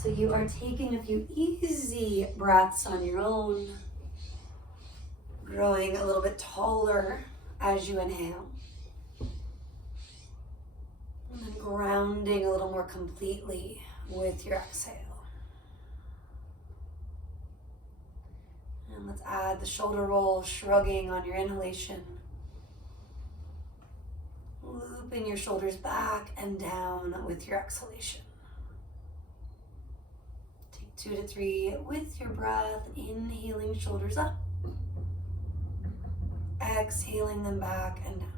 So you are taking a few easy breaths on your own, growing a little bit taller as you inhale, and then grounding a little more completely with your exhale. And let's add the shoulder roll, shrugging on your inhalation, looping your shoulders back and down with your exhalation. Take 2 to 3 with your breath, inhaling shoulders up, exhaling them back and down.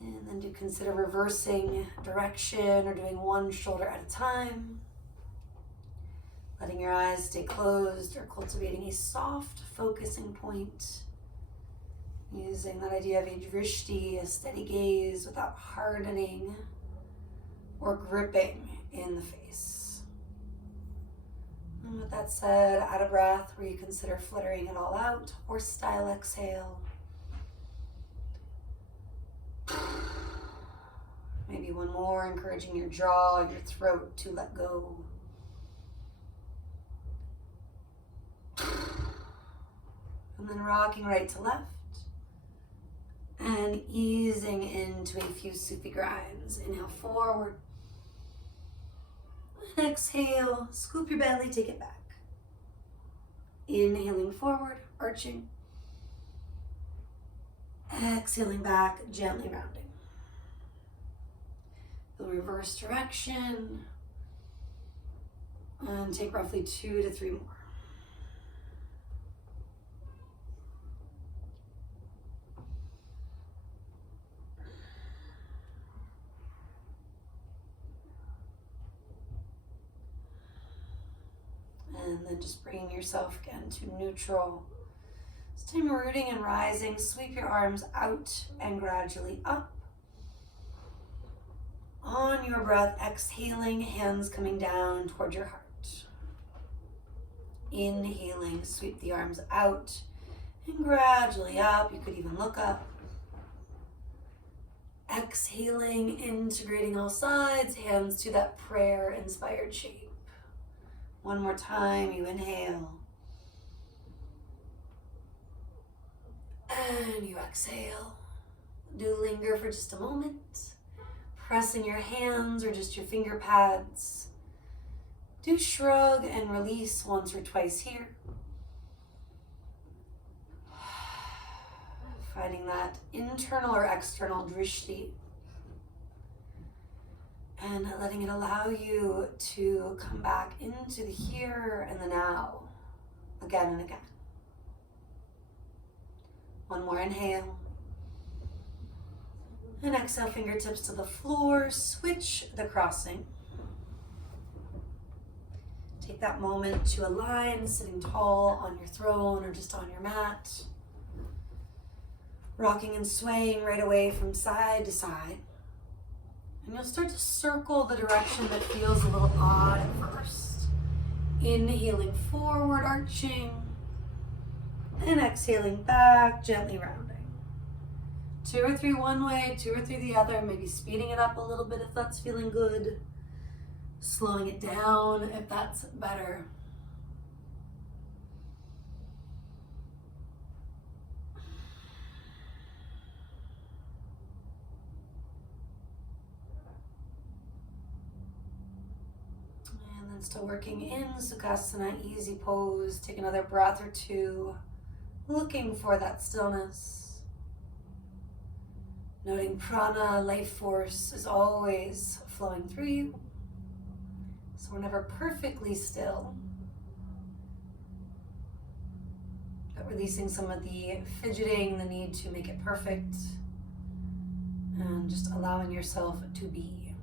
And then do consider reversing direction or doing one shoulder at a time. Letting your eyes stay closed or cultivating a soft focusing point. Using that idea of a drishti, a steady gaze without hardening or gripping in the face. And with that said, add a breath where you consider fluttering it all out, or style exhale. Maybe one more, encouraging your jaw and your throat to let go. And then rocking right to left. And easing into a few Sufi grinds. Inhale forward. And exhale, scoop your belly, take it back. Inhaling forward, arching. Exhaling back, gently rounding. The reverse direction. And take roughly 2 to 3 more. And then just bringing yourself again to neutral. This time rooting and rising, sweep your arms out and gradually up. On your breath, exhaling, hands coming down toward your heart. Inhaling, sweep the arms out and gradually up. You could even look up. Exhaling, integrating all sides, hands to that prayer-inspired shape. One more time, you inhale. And you exhale. Do linger for just a moment. Pressing your hands or just your finger pads. Do shrug and release once or twice here. Finding that internal or external drishti. And letting it allow you to come back into the here and the now, again and again. One more inhale. And exhale, fingertips to the floor, switch the crossing. Take that moment to align, sitting tall on your throne or just on your mat. Rocking and swaying right away from side to side. And you'll start to circle the direction that feels a little odd at first. Inhaling forward, arching. And exhaling back, gently rounding. 2 or 3 one way, 2 or 3 the other. Maybe speeding it up a little bit if that's feeling good. Slowing it down if that's better. And then still working in Sukhasana, easy pose. Take another breath or 2. Looking for that stillness. Noting prana, life force, is always flowing through you. So we're never perfectly still. But releasing some of the fidgeting, the need to make it perfect. And just allowing yourself to be.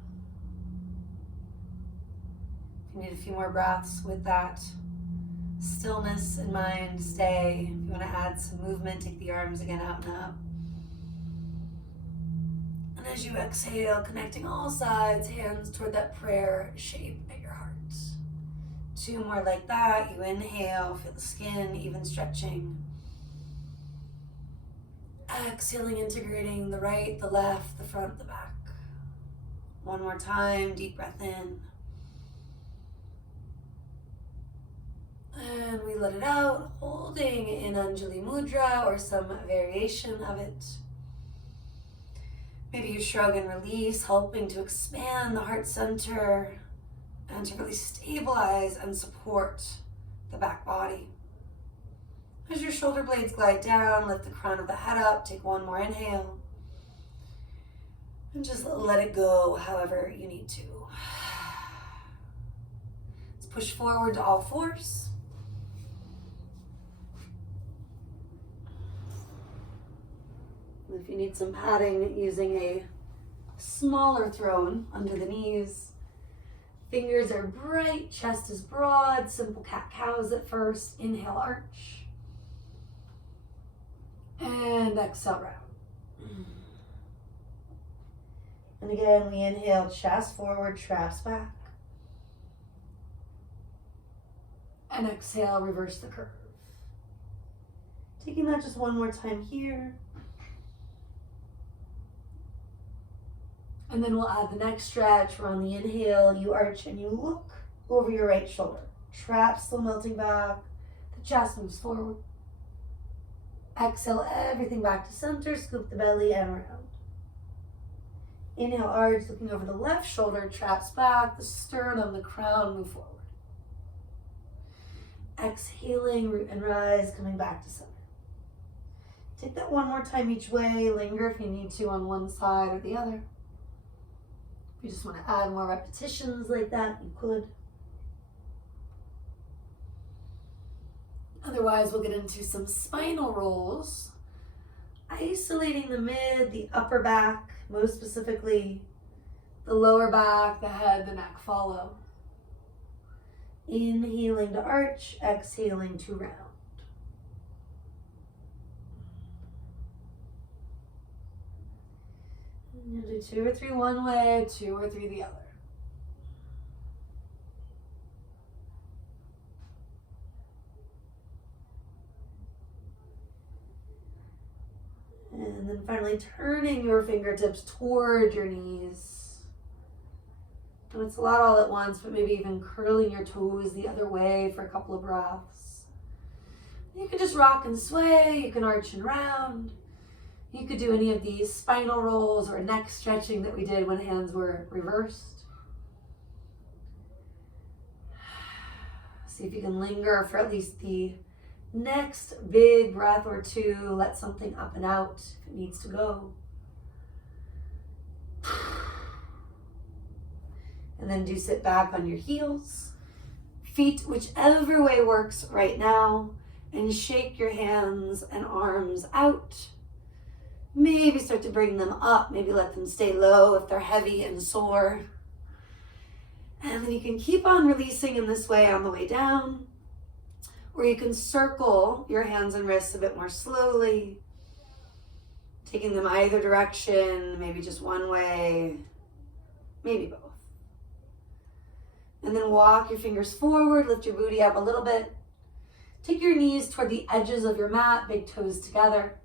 If you need a few more breaths with that stillness in mind, stay. If you want to add some movement, take the arms again out and up. And as you exhale, connecting all sides, hands toward that prayer shape at your heart. 2 more like that. You inhale, feel the skin even stretching. Exhaling, integrating the right, the left, the front, the back. One more time, deep breath in. And we let it out, holding in Anjali Mudra or some variation of it. Maybe you shrug and release, helping to expand the heart center and to really stabilize and support the back body. As your shoulder blades glide down, lift the crown of the head up, take one more inhale. And just let it go however you need to. Let's push forward to all fours. If you need some padding, using a smaller throne under the knees. Fingers are bright, chest is broad, simple cat-cows at first. Inhale, arch. And exhale, round. And again, we inhale, chest forward, traps back. And exhale, reverse the curve. Taking that just one more time here. And then we'll add the next stretch. We're on the inhale, you arch and you look over your right shoulder. Traps still melting back. The chest moves forward. Exhale everything back to center, scoop the belly and around. Inhale, arch, looking over the left shoulder, traps back, the sternum, the crown move forward. Exhaling, root and rise, coming back to center. Take that one more time each way. Linger if you need to on one side or the other. If you just want to add more repetitions like that, you could. Otherwise, we'll get into some spinal rolls. Isolating the mid, the upper back, most specifically the lower back, the head, the neck follow. Inhaling to arch, exhaling to round. You'll do 2 or 3 one way, 2 or 3 the other. And then finally turning your fingertips toward your knees. And it's a lot all at once, but maybe even curling your toes the other way for a couple of breaths. You can just rock and sway, you can arch and round. You could do any of these spinal rolls or neck stretching that we did when hands were reversed. See if you can linger for at least the next big breath or two. Let something up and out if it needs to go. And then do sit back on your heels. Feet whichever way works right now. And shake your hands and arms out. Maybe start to bring them up. Maybe let them stay low if they're heavy and sore. And then you can keep on releasing in this way on the way down. Or you can circle your hands and wrists a bit more slowly. Taking them either direction, maybe just one way, maybe both. And then walk your fingers forward, lift your booty up a little bit. Take your knees toward the edges of your mat, big toes together.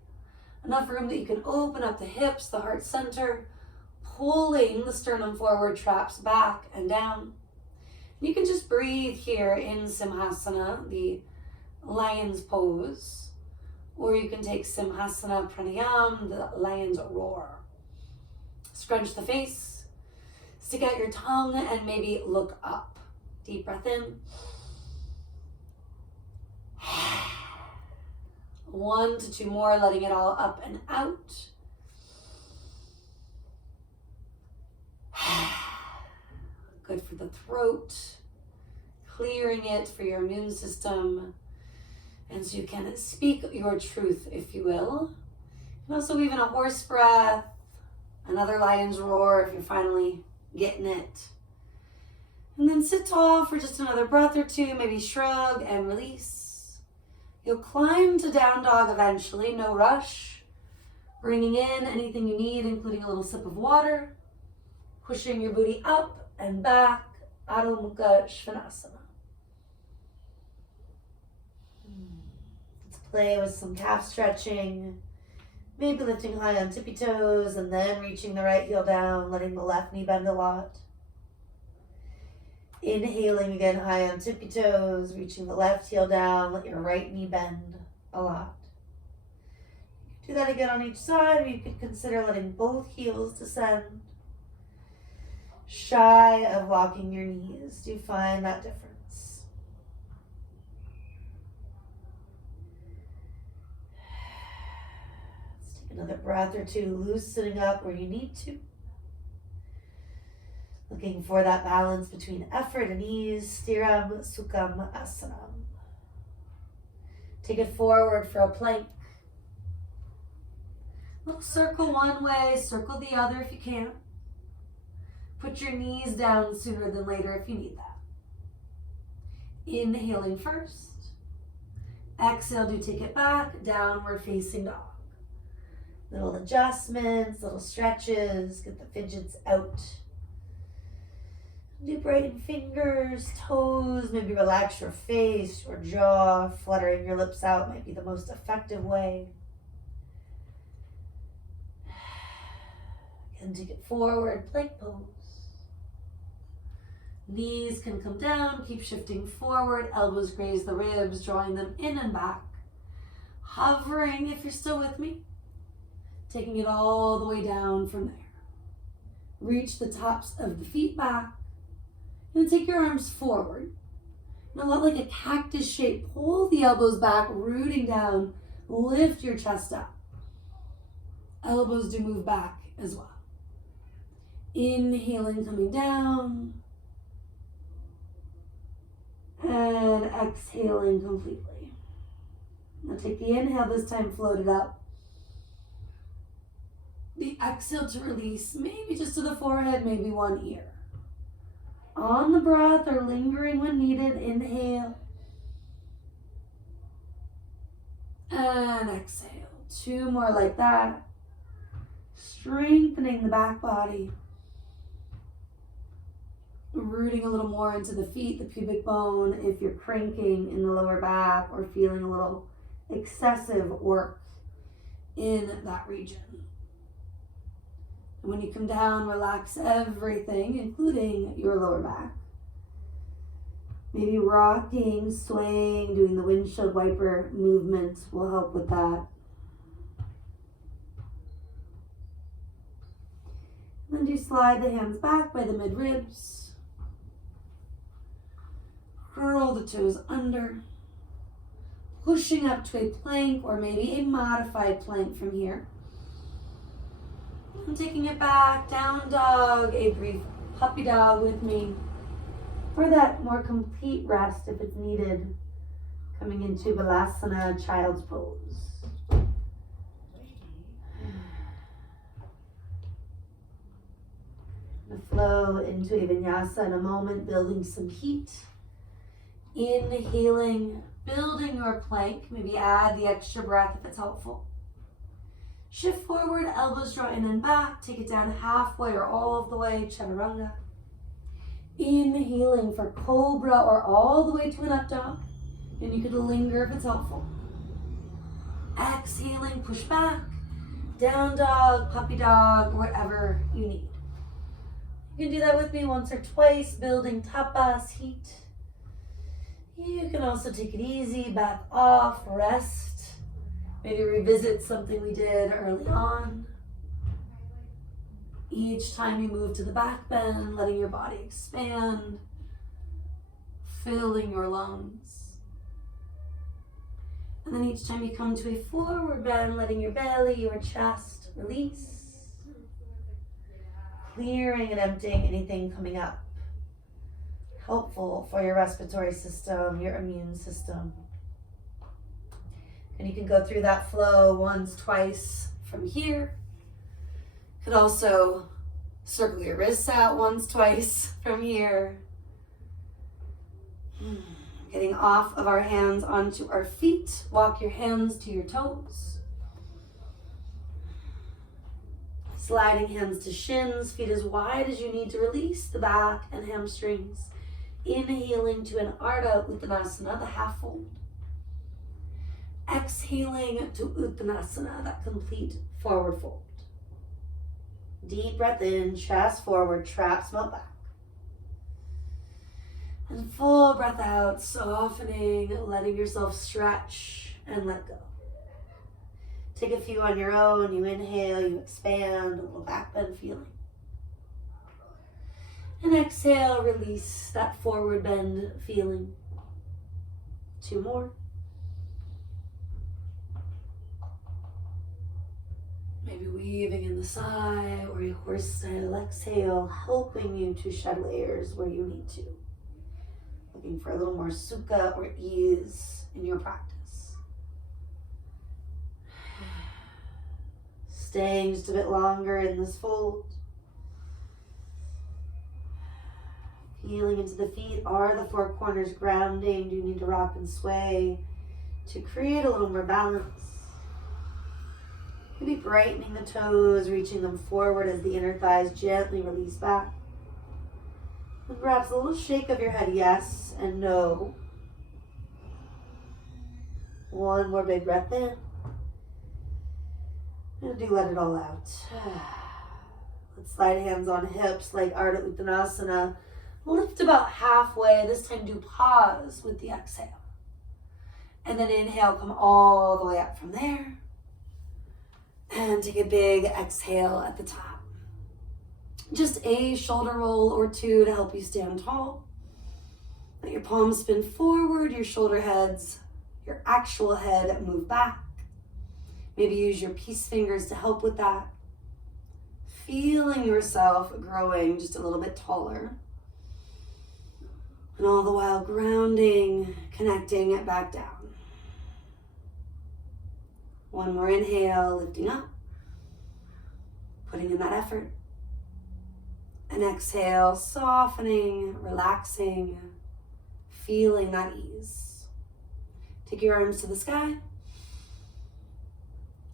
Enough room that you can open up the hips, the heart center, pulling the sternum forward, traps back and down. You can just breathe here in Simhasana, the lion's pose, or you can take Simhasana Pranayam, the lion's roar. Scrunch the face, stick out your tongue, and maybe look up. Deep breath in. 1 to 2 more, letting it all up and out. Good for the throat, clearing it for your immune system, and so you can speak your truth, if you will. And also even a horse breath, another lion's roar if you're finally getting it. And then sit tall for just another breath or two, maybe shrug and release. You'll climb to down dog eventually, no rush. Bringing in anything you need, including a little sip of water. Pushing your booty up and back, Adho Mukha Svanasana. Let's play with some calf stretching. Maybe lifting high on tippy toes and then reaching the right heel down, letting the left knee bend a lot. Inhaling again, high on tippy toes, reaching the left heel down, let your right knee bend a lot. Do that again on each side, or you could consider letting both heels descend. Shy of locking your knees. Do you find that difference? Let's take another breath or two, loosening up where you need to. Looking for that balance between effort and ease. Stiram Sukham Asanam. Take it forward for a plank. Little circle one way, circle the other if you can. Put your knees down sooner than later if you need that. Inhaling first. Exhale, do take it back, downward facing dog. Little adjustments, little stretches, get the fidgets out. Do brighten fingers, toes, maybe relax your face or jaw. Fluttering your lips out might be the most effective way. And take it forward, plank pose. Knees can come down, keep shifting forward, elbows graze the ribs, drawing them in and back. Hovering, if you're still with me, taking it all the way down from there. Reach the tops of the feet back, and take your arms forward. Now, a lot like a cactus shape, pull the elbows back, rooting down, lift your chest up. Elbows do move back as well. Inhaling, coming down. And exhaling completely. Now take the inhale, this time float it up. The exhale to release, maybe just to the forehead, maybe one ear. On the breath or lingering when needed, inhale. And exhale. Two more like that. Strengthening the back body. Rooting a little more into the feet, the pubic bone, if you're cranking in the lower back or feeling a little excessive work in that region. And when you come down, relax everything, including your lower back. Maybe rocking, swaying, doing the windshield wiper movement will help with that. And then do slide the hands back by the mid-ribs. Curl the toes under, pushing up to a plank or maybe a modified plank from here. And taking it back, down dog, a brief puppy dog with me. For that more complete rest if it's needed, coming into Balasana, child's pose. The flow into a vinyasa in a moment, building some heat. Inhaling, building your plank. Maybe add the extra breath if it's helpful. Shift forward, elbows draw in and back. Take it down halfway or all of the way, chaturanga. Inhaling for cobra or all the way to an up dog. And you could linger if it's helpful. Exhaling, push back. Down dog, puppy dog, whatever you need. You can do that with me once or twice, building tapas, heat. You can also take it easy, back off, rest. Maybe revisit something we did early on. Each time you move to the back bend, letting your body expand, filling your lungs. And then each time you come to a forward bend, letting your belly, your chest release. Clearing and emptying anything coming up. Helpful for your respiratory system, your immune system. And you can go through that flow once, twice from here. Could also circle your wrists out once, twice from here. Getting off of our hands onto our feet. Walk your hands to your toes. Sliding hands to shins, feet as wide as you need to release the back and hamstrings. Inhaling to an Ardha Uttanasana, the half fold. Exhaling to Uttanasana, that complete forward fold. Deep breath in, chest forward, traps melt back. And full breath out, softening, letting yourself stretch and let go. Take a few on your own. You inhale, you expand, a little back bend feeling. And exhale, release that forward bend feeling. 2 more. Maybe weaving in the sigh or a horse style exhale, helping you to shed layers where you need to. Looking for a little more sukha or ease in your practice. Staying just a bit longer in this fold. Feeling into the feet. Are the 4 corners grounding? Do you need to rock and sway to create a little more balance? Maybe brightening the toes, reaching them forward as the inner thighs gently release back. And perhaps a little shake of your head, yes and no. 1 more big breath in. And do let it all out. Let's slide hands on hips like Ardha Uttanasana. Lift about halfway. This time do pause with the exhale. And then inhale, come all the way up from there. And take a big exhale at the top. Just a shoulder roll or 2 to help you stand tall. Let your palms spin forward, your shoulder heads, your actual head move back. Maybe use your peace fingers to help with that. Feeling yourself growing just a little bit taller. And all the while grounding, connecting it back down. 1 more inhale, lifting up. Putting in that effort. And exhale, softening, relaxing, feeling that ease. Take your arms to the sky.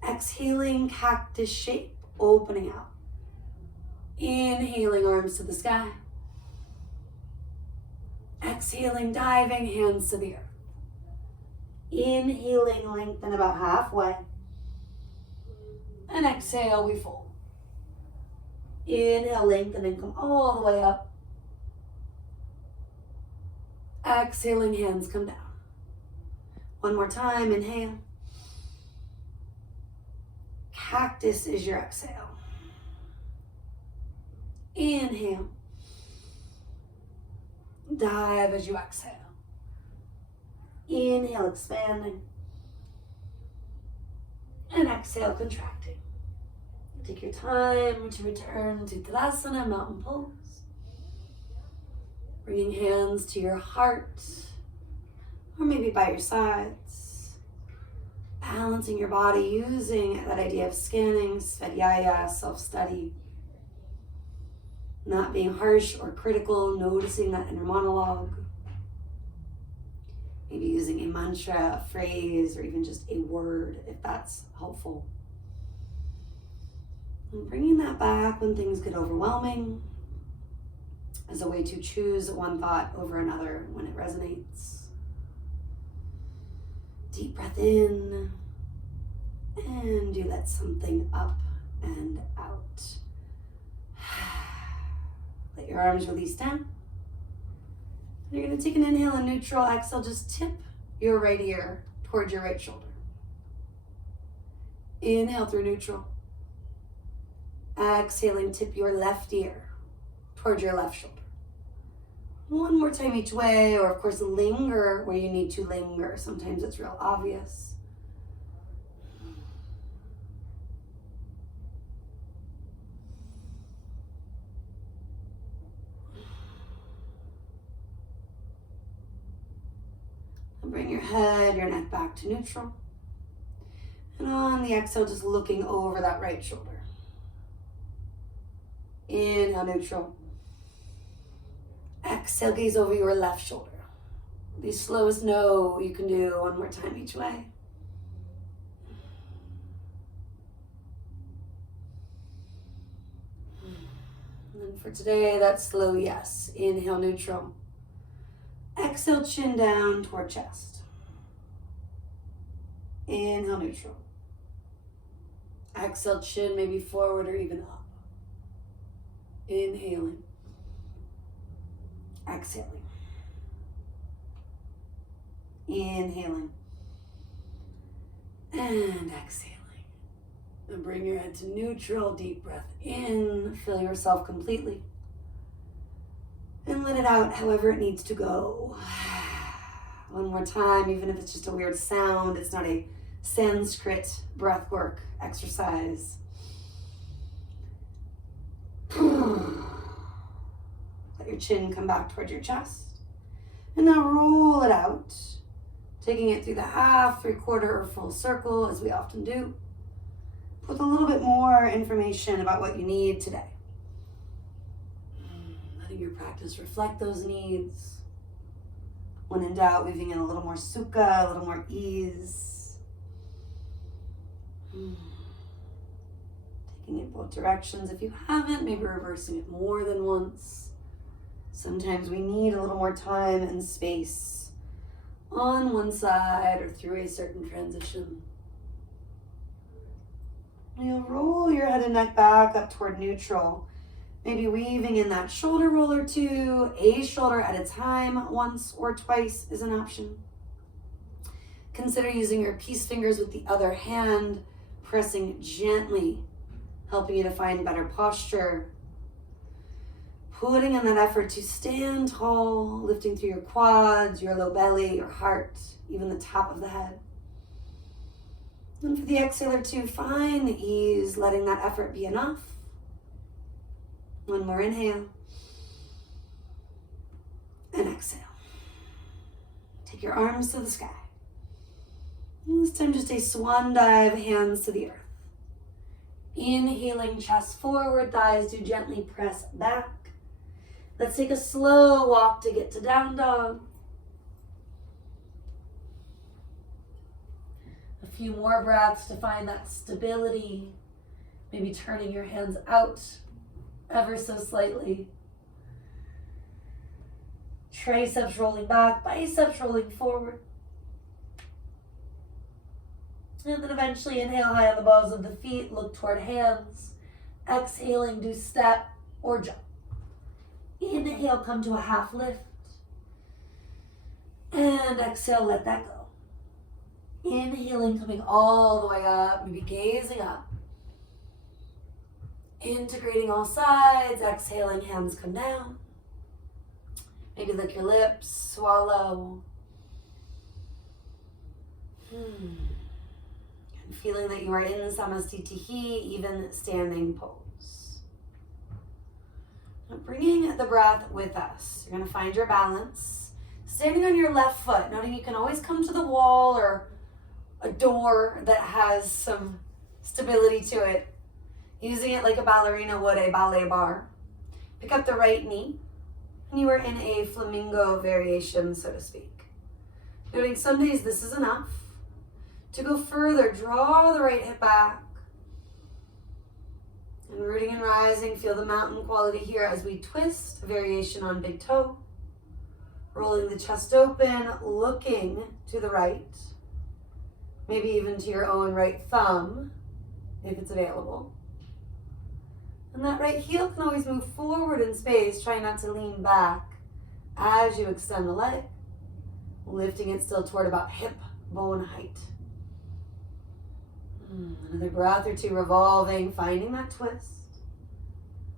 Exhaling, cactus shape, opening out. Inhaling, arms to the sky. Exhaling, diving, hands to the earth. Inhaling, lengthen about halfway. And exhale, we fold. Inhale, lengthen and come all the way up. Exhaling, hands come down. 1 more time, inhale. Cactus is your exhale. Inhale. Dive as you exhale. Inhale, expanding. And exhale, contracting. Take your time to return to Tadasana, mountain pose. Bringing hands to your heart, or maybe by your sides. Balancing your body using that idea of scanning, svadhyaya, self-study. Not being harsh or critical, noticing that inner monologue. Maybe using a mantra, a phrase, or even just a word, if that's helpful. And bringing that back when things get overwhelming as a way to choose one thought over another when it resonates. Deep breath in, and do let something up and out. Let your arms release down. You're going to take an inhale in neutral. Exhale, just tip your right ear towards your right shoulder. Inhale through neutral. Exhaling, tip your left ear towards your left shoulder. 1 more time each way, or of course linger where you need to linger. Sometimes it's real obvious. And bring your head, your neck back to neutral. And on the exhale, just looking over that right shoulder. Inhale, neutral. Exhale, gaze over your left shoulder. The slowest no you can do. 1 more time each way. And then for today, that's slow yes. Inhale, neutral. Exhale, chin down toward chest. Inhale, neutral. Exhale, chin maybe forward or even up. Inhaling. Exhaling. Inhaling. And exhaling. And bring your head to neutral. Deep breath in. Fill yourself completely. And let it out however it needs to go. One more time, even if it's just a weird sound. It's not a Sanskrit breath work exercise. Let your chin come back towards your chest. And now roll it out, taking it through the half, 3/4, or full circle, as we often do, with a little bit more information about what you need today. Letting your practice reflect those needs. When in doubt, weaving in a little more sukha, a little more ease. Taking it both directions. If you haven't, maybe reversing it more than once. Sometimes we need a little more time and space on one side or through a certain transition. You'll roll your head and neck back up toward neutral. Maybe weaving in that shoulder roll or two. A shoulder at a time, once or twice is an option. Consider using your peace fingers with the other hand, pressing gently, helping you to find better posture. Putting in that effort to stand tall, lifting through your quads, your low belly, your heart, even the top of the head. And for the exhaler to find the ease, letting that effort be enough. One more inhale. And exhale. Take your arms to the sky. And this time just a swan dive, hands to the earth. Inhaling, chest forward, thighs do gently press back. Let's take a slow walk to get to down dog. A few more breaths to find that stability. Maybe turning your hands out ever so slightly. Triceps rolling back, biceps rolling forward. And then eventually inhale high on the balls of the feet, look toward hands. Exhaling, do step or jump. Inhale, come to a half lift. And exhale, let that go. Inhaling, coming all the way up, maybe gazing up. Integrating all sides, exhaling, hands come down. Maybe lick your lips, swallow. And feeling that you are in Samastitihi, even standing pose. Now bringing the breath with us. You're going to find your balance. Standing on your left foot, noting you can always come to the wall or a door that has some stability to it. Using it like a ballerina would a ballet bar. Pick up the right knee, and you are in a flamingo variation, so to speak. Noting some days this is enough. To go further, draw the right hip back. And rooting and rising, feel the mountain quality here as we twist, a variation on big toe. Rolling the chest open, looking to the right. Maybe even to your own right thumb, if it's available. And that right heel can always move forward in space. Try not to lean back as you extend the leg. Lifting it still toward about hip bone height. Another breath or two, revolving, finding that twist.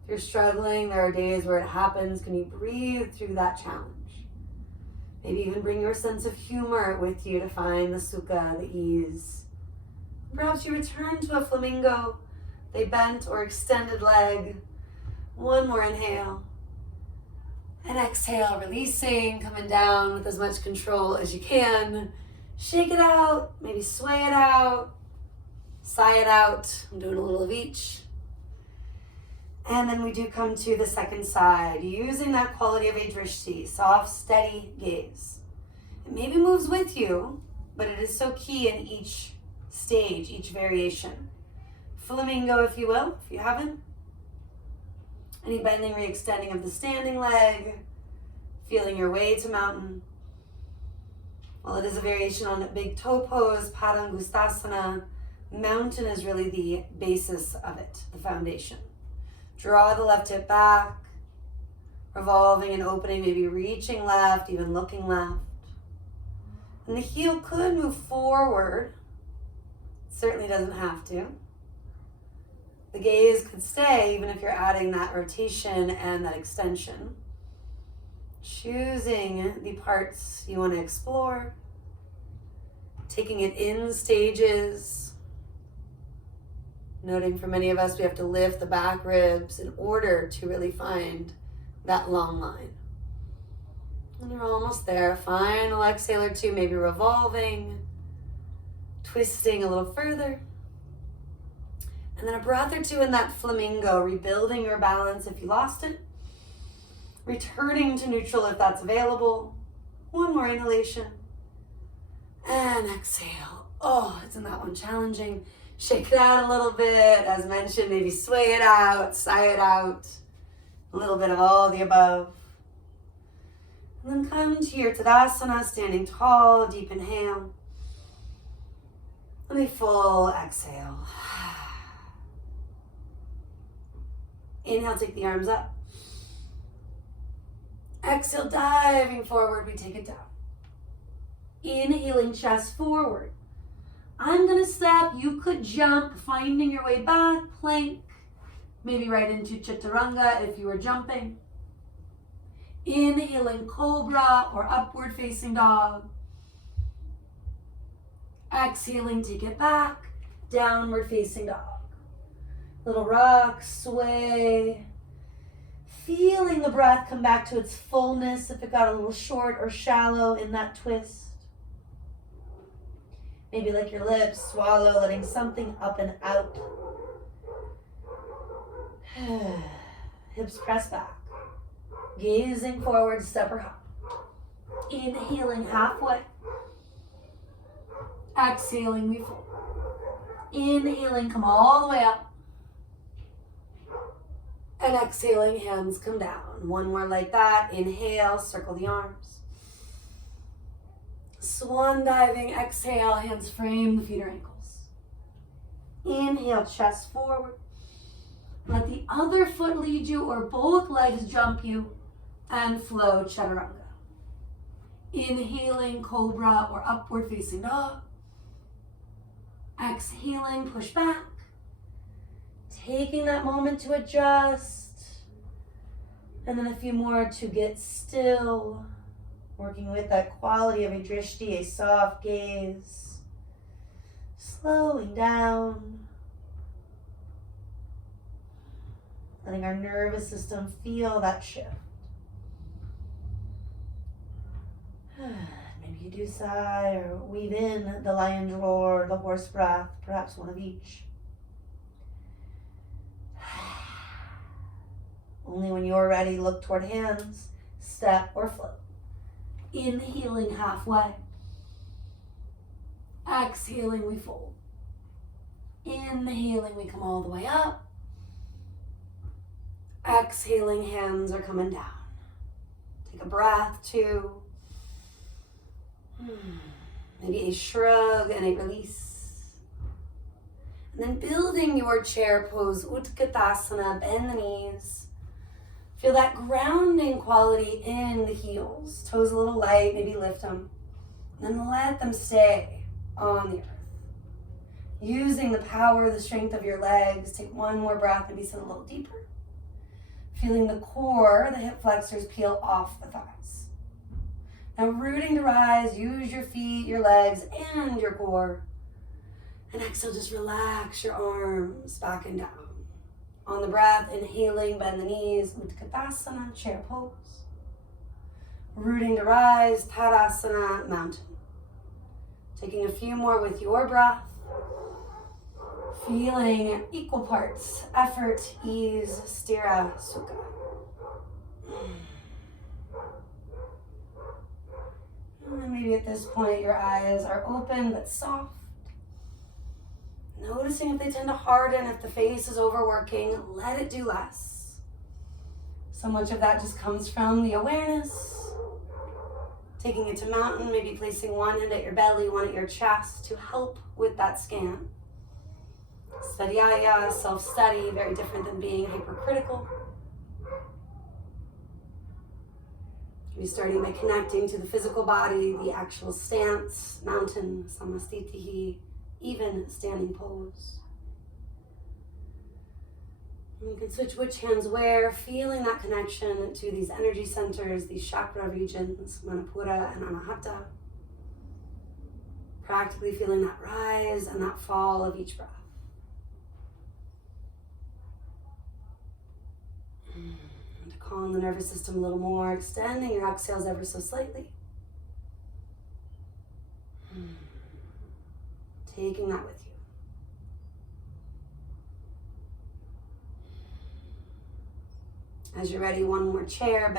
If you're struggling, there are days where it happens. Can you breathe through that challenge? Maybe even bring your sense of humor with you to find the sukha, the ease. Perhaps you return to a flamingo, a bent or extended leg. One more inhale. And exhale, releasing, coming down with as much control as you can. Shake it out, maybe sway it out, sigh it out. I'm doing a little of each. And then we do come to the second side, using that quality of a drishti, soft, steady gaze. It maybe moves with you, but it is so key in each stage, each variation. Flamingo, if you will, if you haven't. Any bending, re-extending of the standing leg, feeling your way to mountain. While it is a variation on big toe pose, Padangustasana, mountain is really the basis of it, the foundation. Draw the left hip back, revolving and opening, maybe reaching left, even looking left. And the heel could move forward. It certainly doesn't have to. The gaze could stay even if you're adding that rotation and that extension. Choosing the parts you want to explore. Taking it in stages. Noting for many of us, we have to lift the back ribs in order to really find that long line. And you're almost there. Final exhale or two, maybe revolving, twisting a little further. And then a breath or two in that flamingo, rebuilding your balance if you lost it. Returning to neutral if that's available. One more inhalation. And exhale. Oh, isn't that one challenging? Shake it out a little bit. As mentioned, maybe sway it out, sigh it out. A little bit of all the above. And then come to your Tadasana, standing tall, deep inhale. And a full exhale. Inhale, take the arms up. Exhale, diving forward, we take it down. Inhaling, chest forward. I'm gonna step, you could jump, finding your way back, plank, maybe right into chaturanga if you were jumping. Inhaling, cobra or upward facing dog. Exhaling, take it back, downward facing dog. Little rock, sway. Feeling the breath come back to its fullness if it got a little short or shallow in that twist. Maybe like your lips, swallow, letting something up and out. Hips press back. Gazing forward, step or hop. Inhaling halfway. Exhaling, we fold. Inhaling, come all the way up. And exhaling, hands come down. One more like that. Inhale, circle the arms. Swan diving, exhale, hands frame the feet or ankles. Inhale, chest forward. Let the other foot lead you or both legs jump you and flow chaturanga. Inhaling, cobra or upward facing dog. Exhaling, push back. Taking that moment to adjust. And then a few more to get still. Working with that quality of a drishti, a soft gaze. Slowing down. Letting our nervous system feel that shift. Maybe you do sigh or weave in the lion's roar, the horse breath, perhaps one of each. Only when you're ready, look toward hands, step or float. Inhaling halfway. Exhaling, we fold. Inhaling, we come all the way up. Exhaling, hands are coming down. Take a breath, two. Maybe a shrug and a release. And then building your chair pose, Utkatasana, bend the knees. Feel that grounding quality in the heels. Toes a little light, maybe lift them. And then let them stay on the earth. Using the power, the strength of your legs. Take one more breath, maybe sit a little deeper. Feeling the core, the hip flexors peel off the thighs. Now rooting to rise, use your feet, your legs, and your core. And exhale, just relax your arms back and down. On the breath, inhaling, bend the knees, Utkatasana, chair pose. Rooting to rise, Tadasana, mountain. Taking a few more with your breath. Feeling equal parts, effort, ease, stira, sukha. And maybe at this point your eyes are open but soft. Noticing if they tend to harden, if the face is overworking, let it do less. So much of that just comes from the awareness. Taking it to mountain, maybe placing one hand at your belly, one at your chest to help with that scan. Svadhyaya, self-study, very different than being hypercritical. You're starting by connecting to the physical body, the actual stance, mountain, samastitihi, even standing pose. And you can switch which hands where, feeling that connection to these energy centers, these chakra regions, Manipura and Anahata. Practically feeling that rise and that fall of each breath. And to calm the nervous system a little more, extending your exhales ever so slightly. Taking that with you. As you're ready, one more chair.